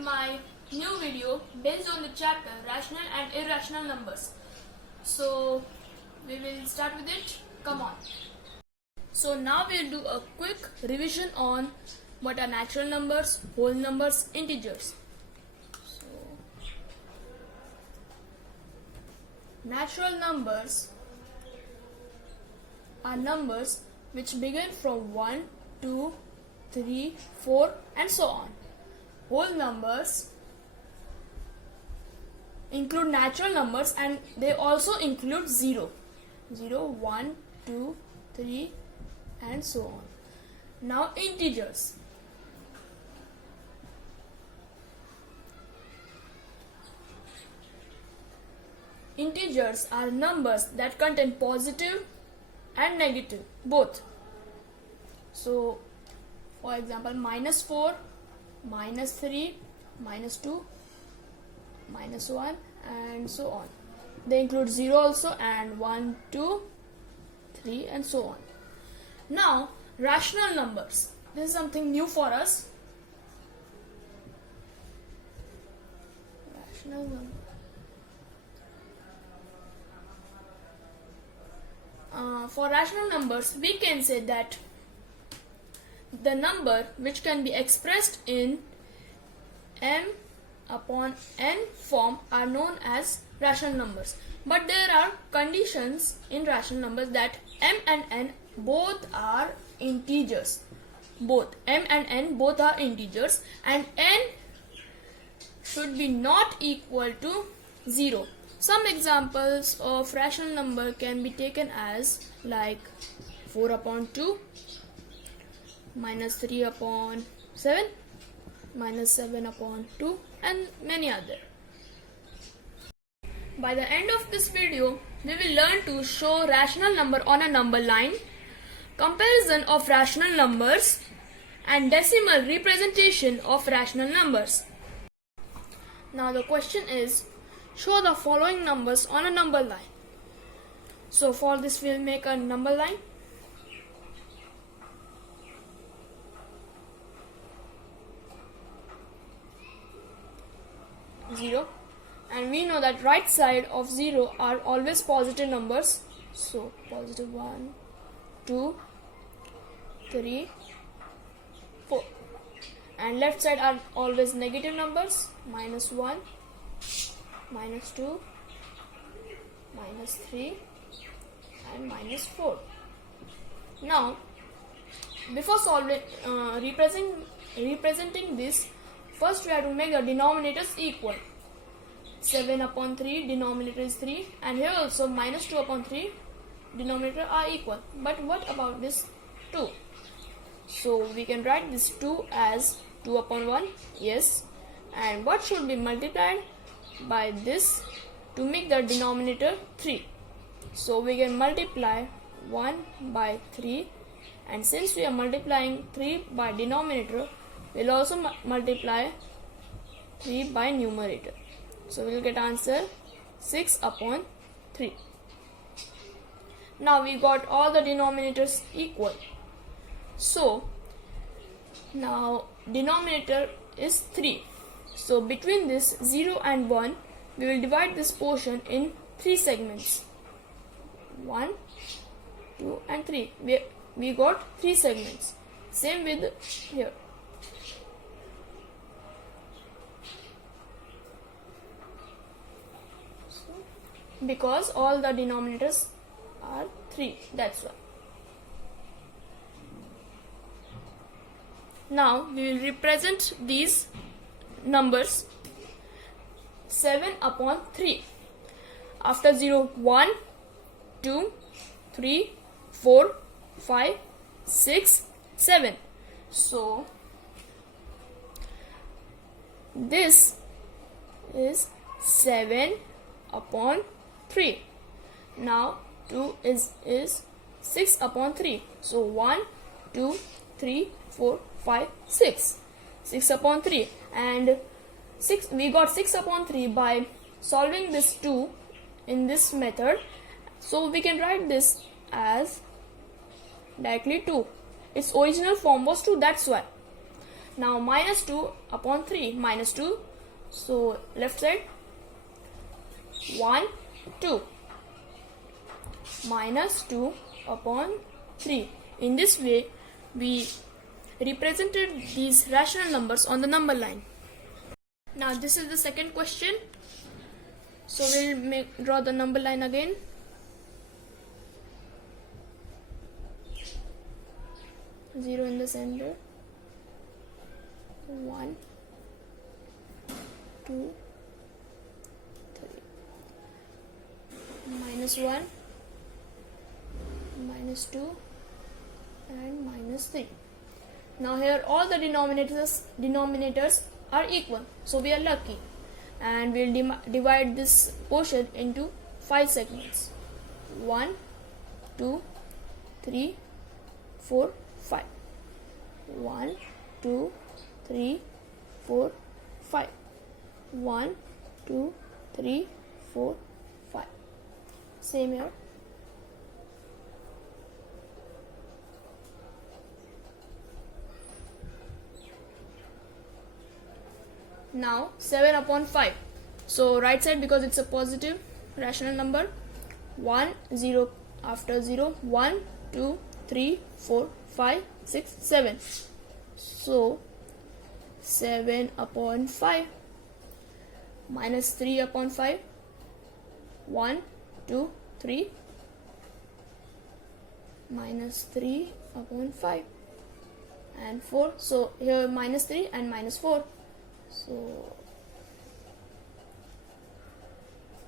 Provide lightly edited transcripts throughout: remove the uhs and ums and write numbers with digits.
my new video based on the chapter Rational and Irrational Numbers. So we will start with it. Come on. So now we will do a quick revision on what are natural numbers, whole numbers, integers. So natural numbers are numbers which begin from 1, 2, 3, 4 and so on. Whole numbers include natural numbers and they also include 0. 0, 1, 2, 3 and so on. Now integers. Integers are numbers that contain positive and negative both. So for example, -4, -3, -2, -1 and so on. They include 0 also and 1, 2, 3 and so on. Now rational numbers. This is something new for us. Rational numbers. For rational numbers, we can say that the number which can be expressed in m upon n form are known as rational numbers. But there are conditions in rational numbers that m and n both are integers. Both m and n both are integers and n should be not equal to 0. Some examples of rational number can be taken as like 4 upon 2, -3 upon 7, -7 upon 2 and many other. By the end of this video, we will learn to show rational number on a number line, comparison of rational numbers and decimal representation of rational numbers. Now the question is, show the following numbers on a number line. So for this we'll make a number line. Zero, and we know that right side of 0 are always positive numbers. So positive 1, 2, 3, 4, and left side are always negative numbers. -1, -2, -3 and -4. Now before solving representing this, first we have to make the denominators equal. 7 upon 3 denominator is 3 and here also -2 upon 3 denominator are equal. But what about this 2? So we can write this 2 as 2 upon 1. Yes. And what should be multiplied by this to make the denominator 3? So we can multiply 1 by 3, and since we are multiplying 3 by denominator, we'll also multiply 3 by numerator. So we'll get answer 6 upon 3. Now we got all the denominators equal. So now denominator is 3. So between this 0 and 1, we will divide this portion in 3 segments. 1, 2 and 3. We got 3 segments. Same with here. Because all the denominators are 3, that's why. Now we will represent these numbers. 7 upon 3. After 0, 1, 2, 3, 4, 5, 6, 7. So this is 7 upon 3. Now 2 is 6 upon 3. So 1, 2, 3, 4, 5, 6. 6 upon 3. And 6, we got 6 upon 3 by solving this 2 in this method. So we can write this as directly 2. Its original form was 2, that's why. Now minus 2 upon 3, minus 2, so left side 1, 2, minus 2 upon 3. In this way, we represented these rational numbers on the number line. Now this is the second question. So we'll draw the number line again. Zero in the center. 1, 2, 3. Minus 1, minus 2, and minus 3. Now here all the denominators are equal, so we are lucky, and we'll divide this portion into 5 segments. 1, 2, 3, 4, 5. 1, 2, 3, 4, 5. 1, 2, 3, 4, 5. Same here. Now 7 upon 5. So right side, because it's a positive rational number, 1, 0 after 0, 1, 2, 3, 4, 5, 6, 7. So 7 upon 5 minus 3 upon 5, 1, 2, 3, minus 3 upon 5 and 4. So here minus 3 and minus 4. So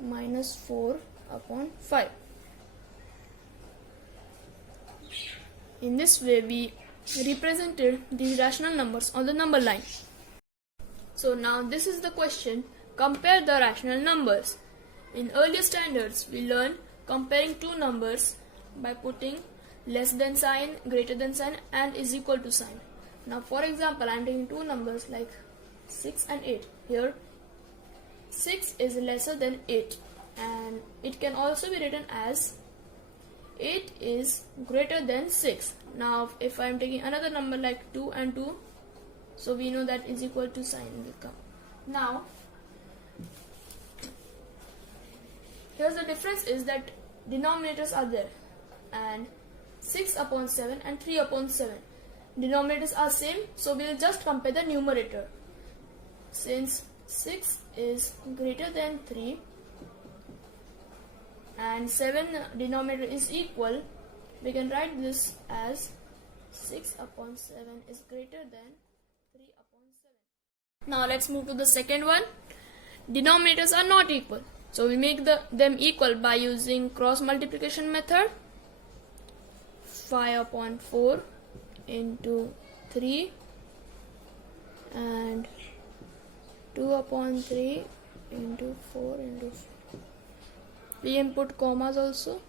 minus 4 upon 5. In this way, we represented these rational numbers on the number line. So now this is the question: compare the rational numbers. In earlier standards, we learned comparing two numbers by putting less than sign, greater than sign, and is equal to sign. Now for example, I am taking two numbers like 6 and 8. Here 6 is lesser than 8, and it can also be written as 8 is greater than 6. Now if I am taking another number like 2 and 2, so we know that is equal to sign will come. Now here's the difference is that denominators are there, and 6 upon 7 and 3 upon 7 denominators are same, so we will just compare the numerator. Since 6 is greater than 3 and 7 denominator is equal, we can write this as 6 upon 7 is greater than 3 upon 7. Now let's move to the second one. Denominators are not equal, so we make them equal by using cross multiplication method. 5 upon 4 into 3 and 2 upon 3 into 4 into 4. We input commas also.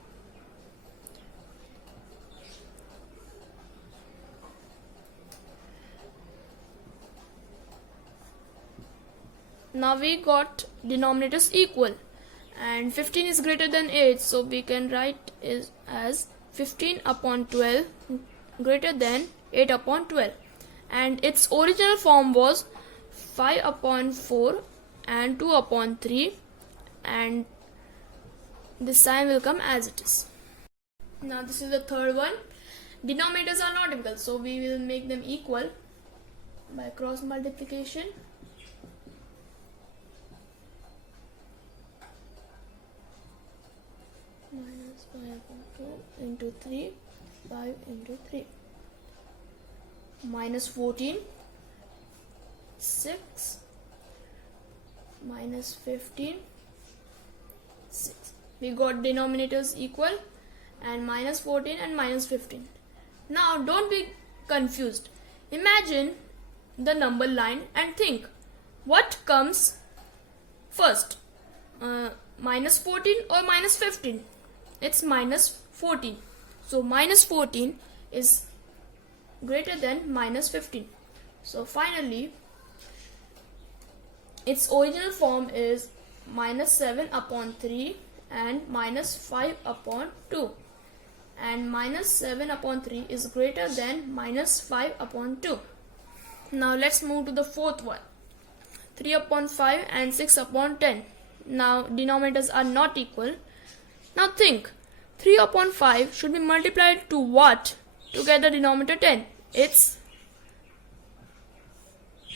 Now we got denominators equal, and 15 is greater than 8, so we can write it as 15 upon 12 greater than 8 upon 12, and its original form was 5 upon 4 and 2 upon 3, and this sign will come as it is. Now this is the third one. Denominators are not equal, so we will make them equal by cross multiplication. Minus 5 upon 2 into 3, 5 into 3. Minus 14, 6, minus 15, 6. We got denominators equal, and minus 14 and minus 15. Now don't be confused. Imagine the number line and think what comes first, minus 14 or minus 15. It's minus 14, so minus 14 is greater than minus 15. So finally its original form is minus 7 upon 3 and minus 5 upon 2, and minus 7 upon 3 is greater than minus 5 upon 2. Now let's move to the fourth one. 3 upon 5 and 6 upon 10. Now denominators are not equal. Now think, 3 upon 5 should be multiplied to what to get the denominator 10? It's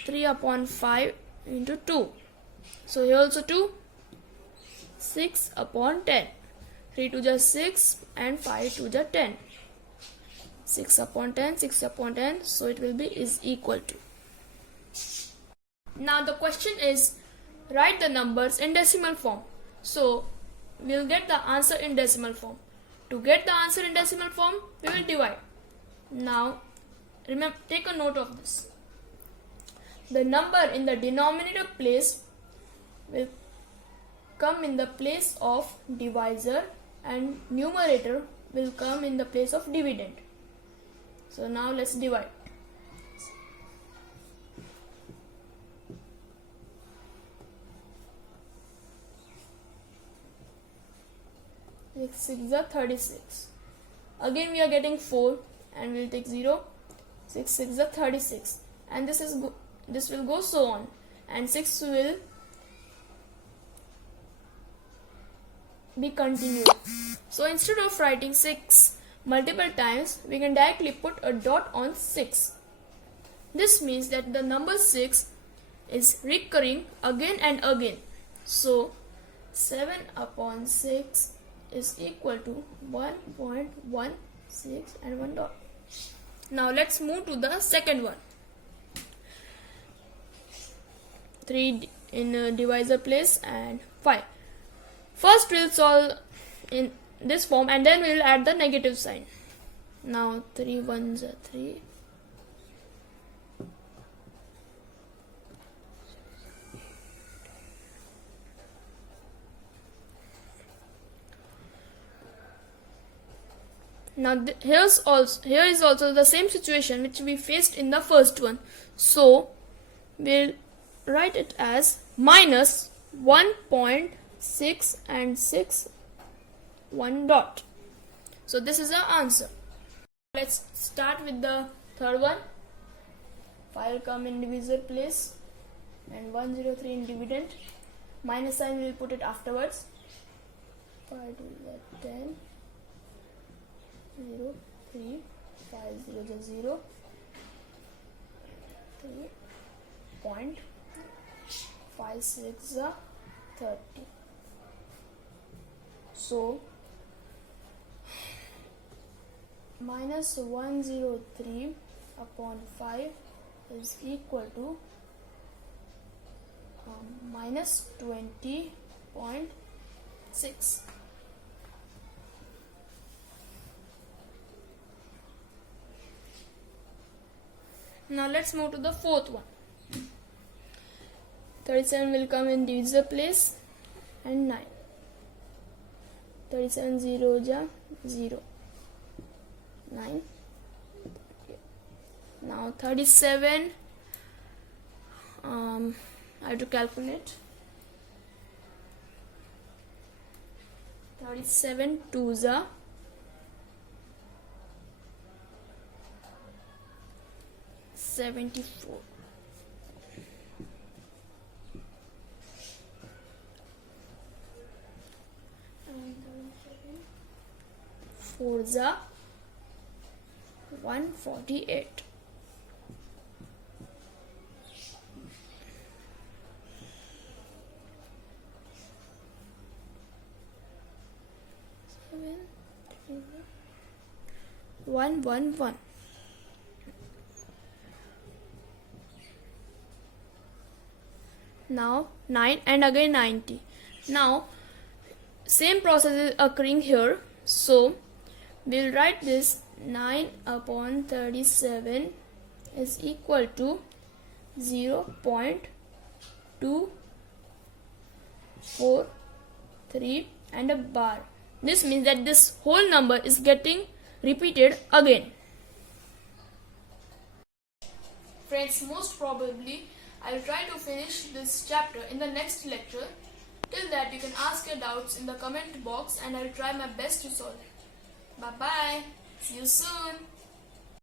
3 upon 5 into 2. So here also 2. 6 upon 10. 3 to just 6 and 5 to just 10. 6 upon 10, 6 upon 10. So it will be is equal to. Now the question is, write the numbers in decimal form. So we'll get the answer in decimal form. To get the answer in decimal form, we will divide. Now remember, take a note of this. The number in the denominator place will come in the place of divisor and numerator will come in the place of dividend. So now let's divide. 6 6 are 36. Again we are getting 4 and we'll take 0. 6 6 are 36 and this will go so on, and 6 will be continued. So instead of writing 6 multiple times, we can directly put a dot on 6. This means that the number 6 is recurring again and again. So 7 upon 6 is equal to 1.16 and 1 dot. Now let's move to the second one. 3 in divisor place and 5. First we'll solve in this form and then we'll add the negative sign. Now 3 ones are 3. Now here is also the same situation which we faced in the first one. So we'll write it as minus 1.6 and 6 1 dot. So this is our answer. Let's start with the third one. 5 will come in divisor place and 103 in dividend. Minus sign we will put it afterwards. 5 to 10. 0 3 5 0 is 0 3.56 are 30. So minus 103 upon 5 is equal to minus 20.6. Now let's move to the fourth one. 37 will come in divisor place and 9. 37 0 ja 0. 9. Now 37 I have to calculate. 37 2s are 74. And 4s are 148. One, one, one. Now 9 and again 90. Now same process is occurring here. So we'll write this 9 upon 37 is equal to 0.243 and a bar. This means that this whole number is getting repeated again. Friends, most probably I will try to finish this chapter in the next lecture. Till that, you can ask your doubts in the comment box and I will try my best to solve it. Bye bye. See you soon.